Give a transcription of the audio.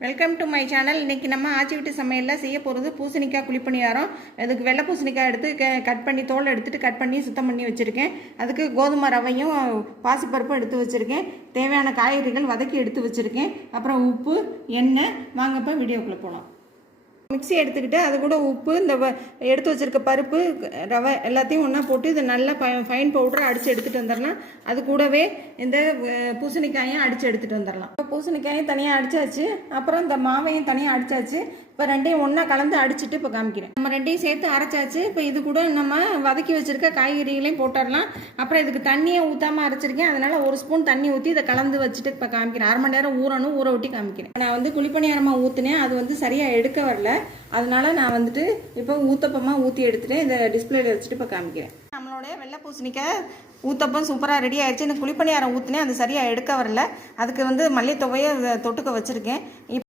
Welcome to my channel இன்றைக்கி நம்ம ஆச்சி வீட்டு சமையலில் செய்ய போகிறது பூசணிக்காய் குழிப்பணியாரம். அதுக்கு வெள்ளை பூசணிக்காய் எடுத்து க- கட் பண்ணி தோல் எடுத்துகிட்டு கட் பண்ணி சுத்தம் பண்ணி வச்சுருக்கேன். அதுக்கு கோதுமை ரவையும் பாசிப்பருப்பும் எடுத்து வச்சுருக்கேன். தேவையான காய்கறிகள் வதக்கி எடுத்து வச்சுருக்கேன். அப்புறம் உப்பு எண்ணெய். வாங்கப்போ வீடியோக்குள்ளே போகலாம் மிக்சி எடுத்துக்கிட்டு அது கூட உப்பு இந்த வ- எடுத்து வச்சிருக்க பருப்பு ரவை எல்லாத்தையும் ஒன்றா போட்டு இதை நல்லா ஃபைன் பவுடரை அடித்து எடுத்துகிட்டு வந்துடலாம். அது கூடவே இந்த பூசணிக்காயும் அடித்து எடுத்துகிட்டு வந்துடலாம். இப்போ பூசணிக்காயும் தனியாக அடித்தாச்சு அப்புறம் இந்த மாவையும் தனியாக அடித்தாச்சு இப்போ ரெண்டையும் ஒன்றா கலந்து அடிச்சுட்டு இப்போ காமிக்கிறேன். நம்ம ரெண்டையும் சேர்த்து அரைச்சாச்சு. இப்போ இது கூட நம்ம வதக்கி வச்சிருக்க காய்கறிகளையும் போட்டுடலாம். அப்புறம் இதுக்கு தண்ணியை ஊற்றாமல் அரைச்சிருக்கேன். அதனால் ஒரு ஸ்பூன் தண்ணி ஊற்றி இதை கலந்து வச்சுட்டு இப்போ காமிக்கிறேன். அரை மணி நேரம் ஊறணும். ஊற ஒட்டி காமிக்கிறேன். நான் வந்து குழிப்பணியாரமாக ஊற்றினேன் அது வந்து சரியாக எடுக்க வரல. அதனால நான் வந்துட்டு இப்போ ஊத்தப்பமாக ஊற்றி எடுத்துகிட்டு இந்த டிஸ்பிளேல வச்சுட்டு இப்போ காமிக்கிறேன். நம்மளுடைய வெள்ளை பூசணிக்காய் ஊத்தப்பம் சூப்பராக ரெடி ஆயிடுச்சு. இந்த குழிப்பணியாரம் ஊற்றினேன் அது சரியாக எடுக்க வரல. அதுக்கு வந்து மல்லித்தொகையை தொட்டுக்க வச்சுருக்கேன். இப்போ